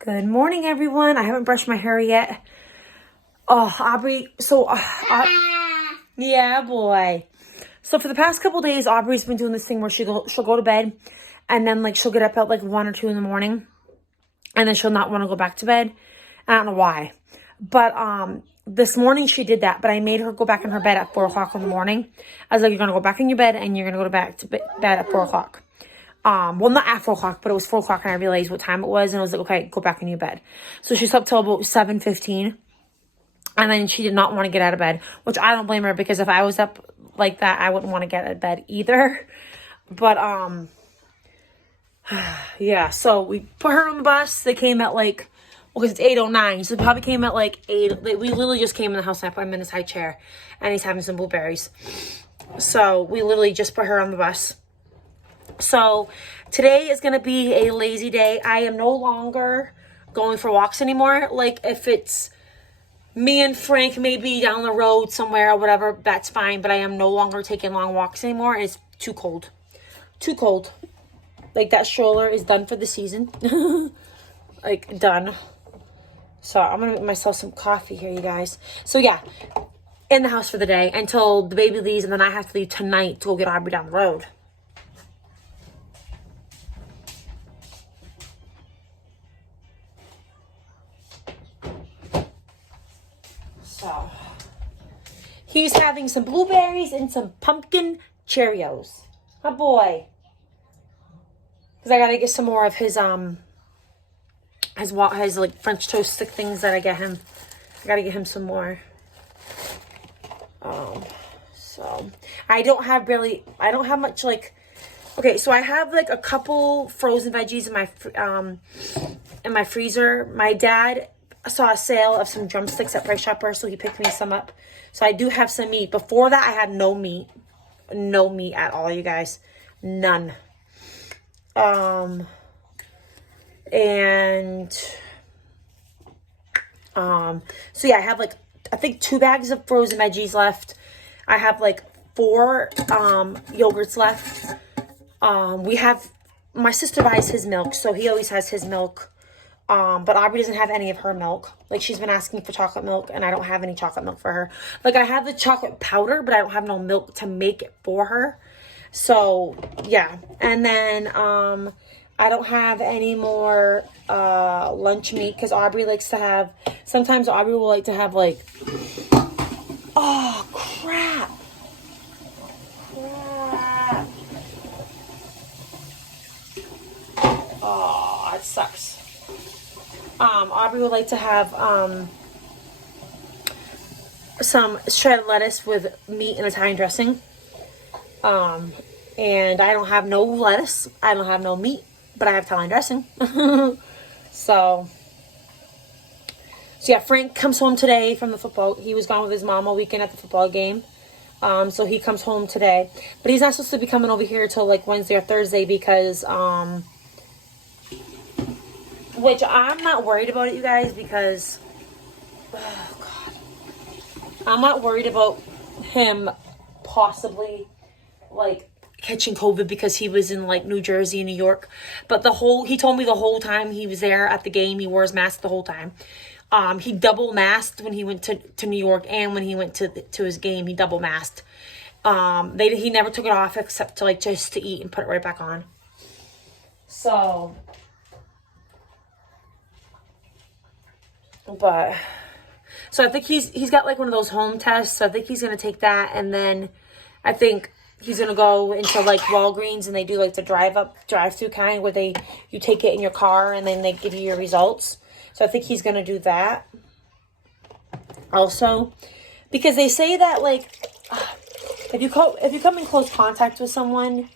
Good morning, everyone. I haven't brushed my hair yet. Oh, Aubrey. Yeah, boy. So for the past couple days, Aubrey's been doing this thing where she'll go to bed, and then like she'll get up at like 1 or 2 in the morning, and then she'll not want to go back to bed. I don't know why, but this morning she did that. But I made her go back in her bed at 4 o'clock in the morning. I was like, "You're gonna go back in your bed, and you're gonna go back to bed at 4 o'clock." Well, not at 4 o'clock, but it was 4 o'clock, and I realized what time it was, and I was like, okay, go back in your bed. So she slept till about 7:15, and then she did not want to get out of bed, which I don't blame her, because if I was up like that, I wouldn't want to get out of bed either. But, yeah, so we put her on the bus. They came at like, well, because it's 8:09, so they probably came at like 8. We literally just came in the house, and I put him in his high chair, and he's having some blueberries. So we literally just put her on the bus. So today is going to be a lazy day. I am no longer going for walks anymore. Like if it's me and Frank maybe down the road somewhere or whatever, that's fine. But I am no longer taking long walks anymore. It's too cold. Too cold. Like that stroller is done for the season. Like done. So I'm going to make myself some coffee here, you guys. So yeah, in the house for the day until the baby leaves, and then I have to leave tonight to go get Aubrey down the road. So he's having some blueberries and some pumpkin Cheerios. Oh boy. Because I gotta get some more of his like French toast stick things that I get him. I gotta get him some more. So I don't have much like. Okay, so I have like a couple frozen veggies in my freezer. My dad saw a sale of some drumsticks at Price Chopper, so he picked me some up. So I do have some meat. Before that, I had no meat at all, you guys, none. So yeah, I have like I think 2 bags of frozen veggies left. I have like 4 yogurts left. My sister buys his milk, so he always has his milk. But Aubrey doesn't have any of her milk. Like, she's been asking for chocolate milk, and I don't have any chocolate milk for her. Like, I have the chocolate powder, but I don't have no milk to make it for her. So, yeah. And then, I don't have any more, lunch meat, because Aubrey likes to have, sometimes Aubrey will like to have, like, oh, crap. Oh, it sucks. Aubrey would like to have some shredded lettuce with meat and Italian dressing. And I don't have no lettuce. I don't have no meat, but I have Italian dressing. So yeah, Frank comes home today from the football. He was gone with his mom all weekend at the football game. So he comes home today. But he's not supposed to be coming over here till like Wednesday or Thursday because which I'm not worried about it, you guys, because, oh, God. I'm not worried about him possibly, like, catching COVID because he was in, like, New Jersey and New York. But he told me the whole time he was there at the game, he wore his mask the whole time. He double masked when he went to New York, and when he went to his game, he double masked. He never took it off except to, like, just to eat and put it right back on. So I think he's got like one of those home tests. So I think he's gonna take that, and then I think he's gonna go into like Walgreens, and they do like the drive-through kind where you take it in your car and then they give you your results. So I think he's gonna do that also, because they say that like if you come in close contact with someone,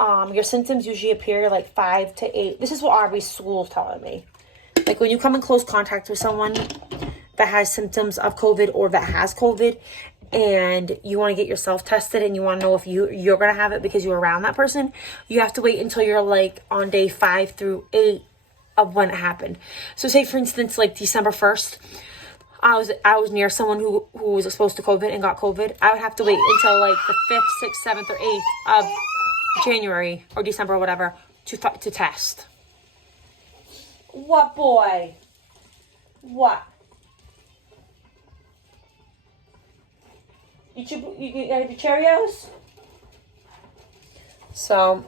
your symptoms usually appear like 5 to 8. This is what Aubrey's school is telling me. Like, when you come in close contact with someone that has symptoms of COVID or that has COVID, and you want to get yourself tested and you want to know if you're going to have it because you're around that person, you have to wait until you're, like, on day 5 through 8 of when it happened. So, say, for instance, like, December 1st, I was near someone who was exposed to COVID and got COVID. I would have to wait until, like, the 5th, 6th, 7th, or 8th of January or December or whatever to test. What, boy? What? You got the Cheerios? So,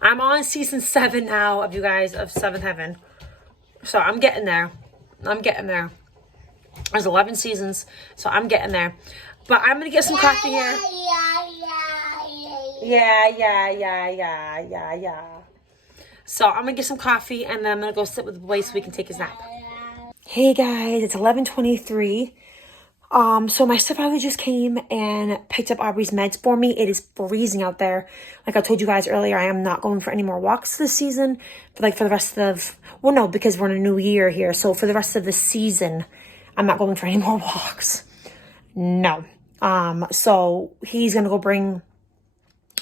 I'm on season 7 now of you guys of 7th Heaven. So, I'm getting there. There's 11 seasons, so I'm getting there. But I'm going to get some coffee here. Yeah. So, I'm going to get some coffee, and then I'm going to go sit with the boy so we can take his nap. Hey, guys. It's 11:23. So my stepfather just came and picked up Aubrey's meds for me. It is freezing out there. Like I told you guys earlier, I am not going for any more walks this season. For the rest of, well, no, because we're in a new year here. So for the rest of the season, I'm not going for any more walks. No. So he's going to go bring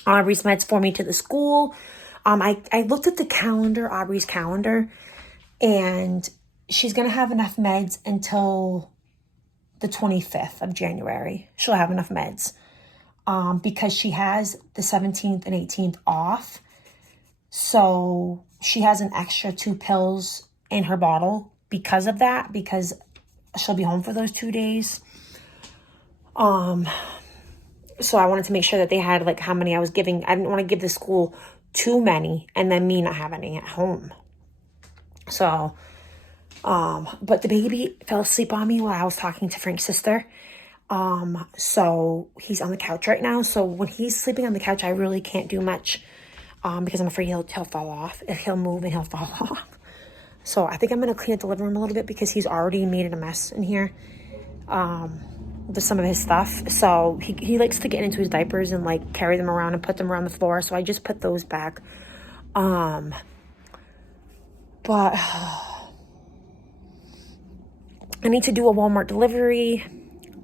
Aubrey's meds for me to the school. I looked at the calendar, Aubrey's calendar, and she's going to have enough meds until the 25th of January. She'll have enough meds because she has the 17th and 18th off. So she has an extra 2 pills in her bottle because of that, because she'll be home for those 2 days. So I wanted to make sure that they had like how many I was giving. I didn't want to give the school too many and then me not have any at home. So but the baby fell asleep on me while I was talking to Frank's sister. So he's on the couch right now. So when he's sleeping on the couch, I really can't do much, because I'm afraid he'll fall off. If he'll move and he'll fall off. So I think I'm going to clean up the living room a little bit because he's already made it a mess in here, with some of his stuff. So he likes to get into his diapers and like carry them around and put them around the floor. So I just put those back. But I need to do a Walmart delivery,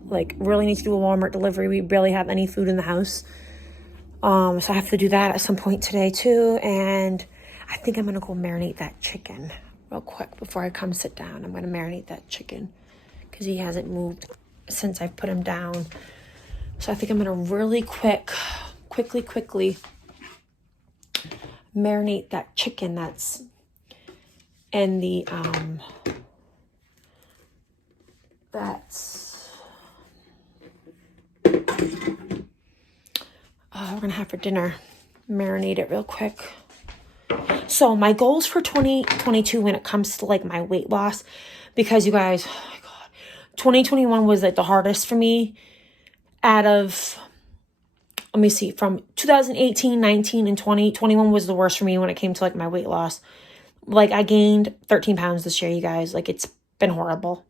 like really need to do a Walmart delivery. We barely have any food in the house. So I have to do that at some point today too. And I think I'm going to go marinate that chicken real quick before I come sit down. I'm going to marinate that chicken because he hasn't moved since I put him down. So I think I'm going to really quickly marinate that chicken that's in the, we're gonna have for dinner. Marinate it real quick. So my goals for 2022 when it comes to like my weight loss, because you guys, oh my God, 2021 was like the hardest for me out of, let me see, from 2018, 19, and 20. 21 was the worst for me when it came to like my weight loss. Like I gained 13 pounds this year, you guys. Like it's been horrible.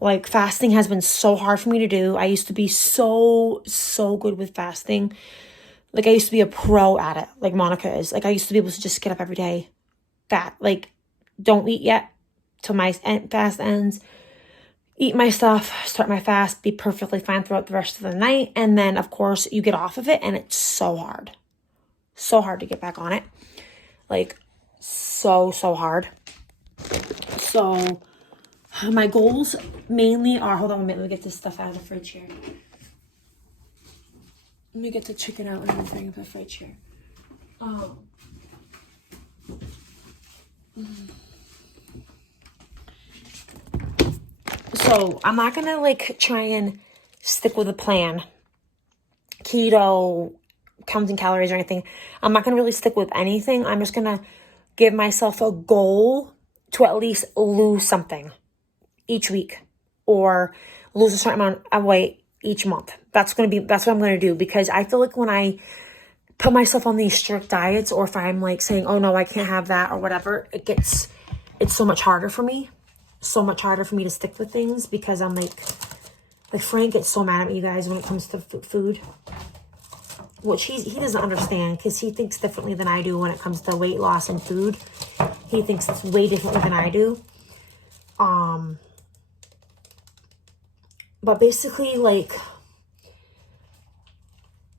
Like fasting has been so hard for me to do. I used to be so good with fasting. Like I used to be a pro at it, like Monica is. Like I used to be able to just get up every day, like don't eat yet till my fast ends, eat my stuff, start my fast, be perfectly fine throughout the rest of the night, and then of course you get off of it and it's so hard to get back on it, like so hard. So my goals mainly are, hold on a minute, let me get this stuff out of the fridge here. Let me get the chicken out and everything in the fridge here. So I'm not gonna like try and stick with a plan, keto, counting calories or anything. I'm not gonna really stick with anything. I'm just gonna give myself a goal to at least lose something each week or lose a certain amount of weight each month. That's what I'm going to do, because I feel like when I put myself on these strict diets, or if I'm like saying, oh no, I can't have that or whatever, it's so much harder for me. So much harder for me to stick with things, because I'm like Frank gets so mad at me, you guys, when it comes to food, which he doesn't understand, because he thinks differently than I do when it comes to weight loss and food. He thinks it's way differently than I do. But basically, like,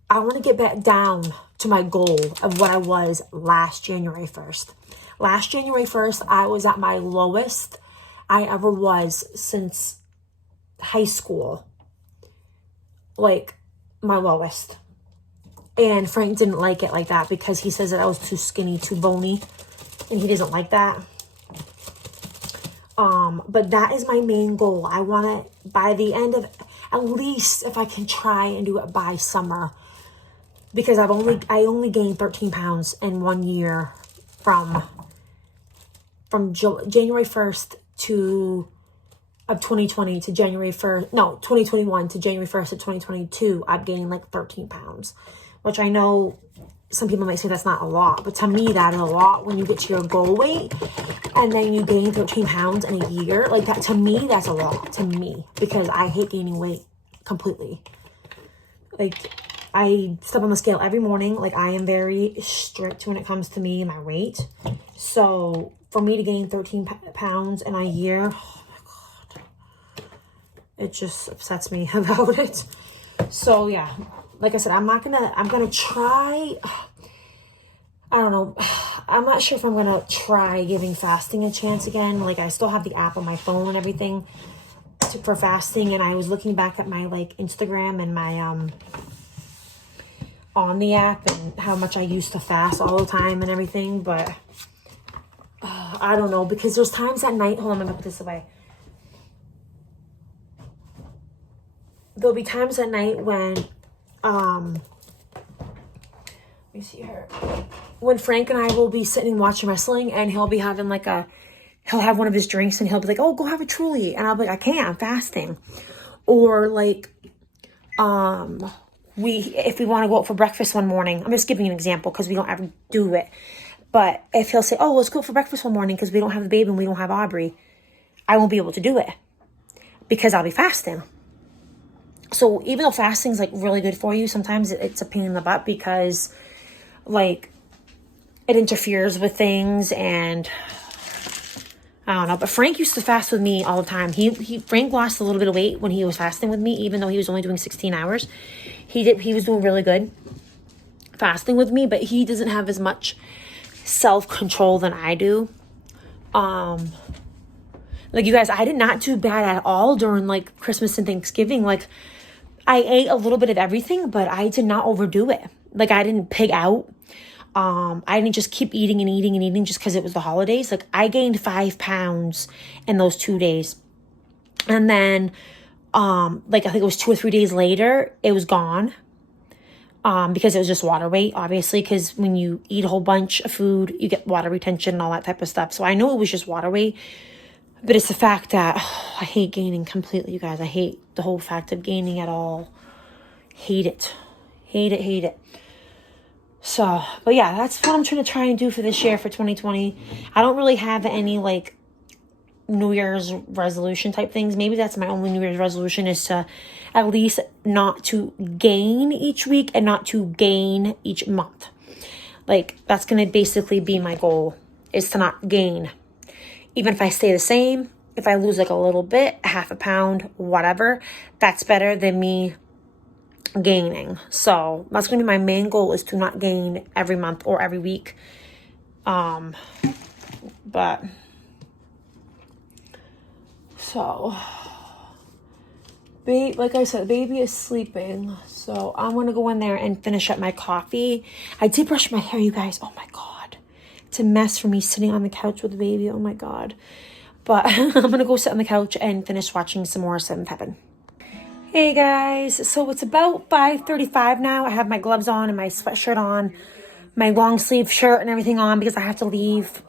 I want to get back down to my goal of what I was last January 1st. Last January 1st, I was at my lowest I ever was since high school. Like, my lowest. And Frank didn't like it like that because he says that I was too skinny, too bony. and he doesn't like that. But that is my main goal. I want to, by the end of, at least if I can try and do it by summer, because I only gained 13 pounds in 1 year from January 1st of 2020 to January 1st, no, 2021 to January 1st of 2022, I've gained like 13 pounds, which I know some people might say that's not a lot, but to me that is a lot when you get to your goal weight and then you gain 13 pounds in a year. Like that, to me, that's a lot to me, because I hate gaining weight completely. Like I step on the scale every morning. Like I am very strict when it comes to me and my weight. So for me to gain 13 pounds in a year, oh my God, it just upsets me about it. So yeah, like I said, I'm gonna try, I don't know, I'm not sure if I'm gonna try giving fasting a chance again. Like I still have the app on my phone and everything for fasting, and I was looking back at my like Instagram and my on the app and how much I used to fast all the time and everything, but I don't know, because there's times at night, hold on, I'm gonna put this away. There'll be times at night when let me see here, when Frank and I will be sitting watching wrestling, and he'll be having like he'll have one of his drinks and he'll be like, oh, go have a Truly, and I'll be like, I can't, I'm fasting. Or like if we want to go out for breakfast one morning, I'm just giving you an example because we don't ever do it, but if he'll say, oh, let's go out for breakfast one morning because we don't have the baby and we don't have Aubrey, I won't be able to do it because I'll be fasting. So even though fasting's like really good for you, sometimes it's a pain in the butt because like it interferes with things, and I don't know. But Frank used to fast with me all the time. Frank lost a little bit of weight when he was fasting with me, even though he was only doing 16 hours. He was doing really good fasting with me, but he doesn't have as much self-control than I do. Like you guys, I did not do bad at all during like Christmas and Thanksgiving. Like I ate a little bit of everything, but I did not overdo it. Like I didn't pig out. I didn't just keep eating and eating and eating just because it was the holidays. Like I gained 5 pounds in those 2 days. And then, like I think it was 2 or 3 days later, it was gone. Because it was just water weight, obviously, because when you eat a whole bunch of food, you get water retention and all that type of stuff. So I know it was just water weight, but it's the fact that I hate gaining completely, you guys. I hate the whole fact of gaining at all. Hate it. Hate it, hate it. So, but yeah, that's what I'm trying to try and do for this year, for 2020. I don't really have any like New Year's resolution type things. Maybe that's my only New Year's resolution, is to at least not to gain each week and not to gain each month. Like that's going to basically be my goal, is to not gain. Even if I stay the same, if I lose like a little bit, half a pound, whatever, that's better than me gaining. So that's going to be my main goal, is to not gain every month or every week. But so, like I said, baby is sleeping. So I'm going to go in there and finish up my coffee. I did brush my hair, you guys. Oh my God. It's a mess for me sitting on the couch with the baby. Oh my God. But I'm going to go sit on the couch and finish watching some more Seventh Heaven. Hey guys, so it's about 5:35 now. I have my gloves on and my sweatshirt on, my long sleeve shirt and everything on, because I have to leave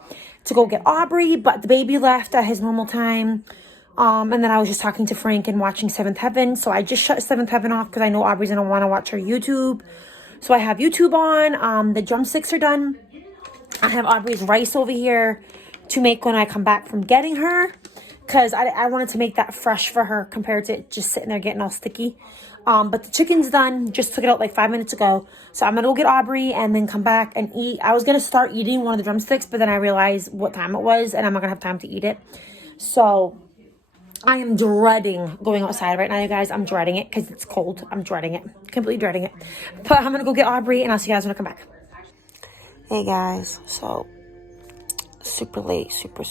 to go get Aubrey, but the baby left at his normal time. And then I was just talking to Frank and watching Seventh Heaven. So I just shut Seventh Heaven off because I know Aubrey's going to want to watch her YouTube. So I have YouTube on. The drumsticks are done. I have Aubrey's rice over here to make when I come back from getting her, because I wanted to make that fresh for her compared to just sitting there getting all sticky. But the chicken's done. Just took it out like 5 minutes ago. So I'm going to go get Aubrey and then come back and eat. I was going to start eating one of the drumsticks, but then I realized what time it was and I'm not going to have time to eat it. So I am dreading going outside right now, you guys. I'm dreading it because it's cold. I'm dreading it. Completely dreading it. But I'm going to go get Aubrey and I'll see you guys when I come back. Hey guys. So super late. Super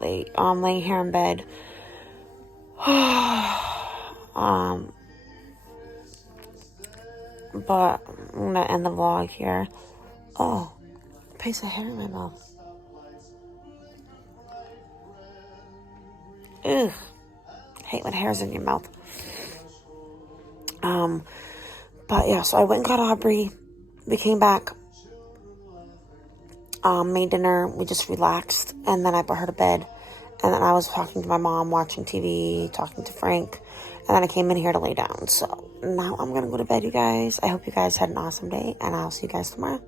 late. I'm laying here in bed. But I'm going to end the vlog here. Oh, piece of hair in my mouth. Ugh. Hate when hair's in your mouth. But yeah, so I went and got Aubrey. We came back. Made dinner. We just relaxed. And then I put her to bed. And then I was talking to my mom, watching TV, talking to Frank. And then I came in here to lay down. So now I'm going to go to bed, you guys. I hope you guys had an awesome day. And I'll see you guys tomorrow.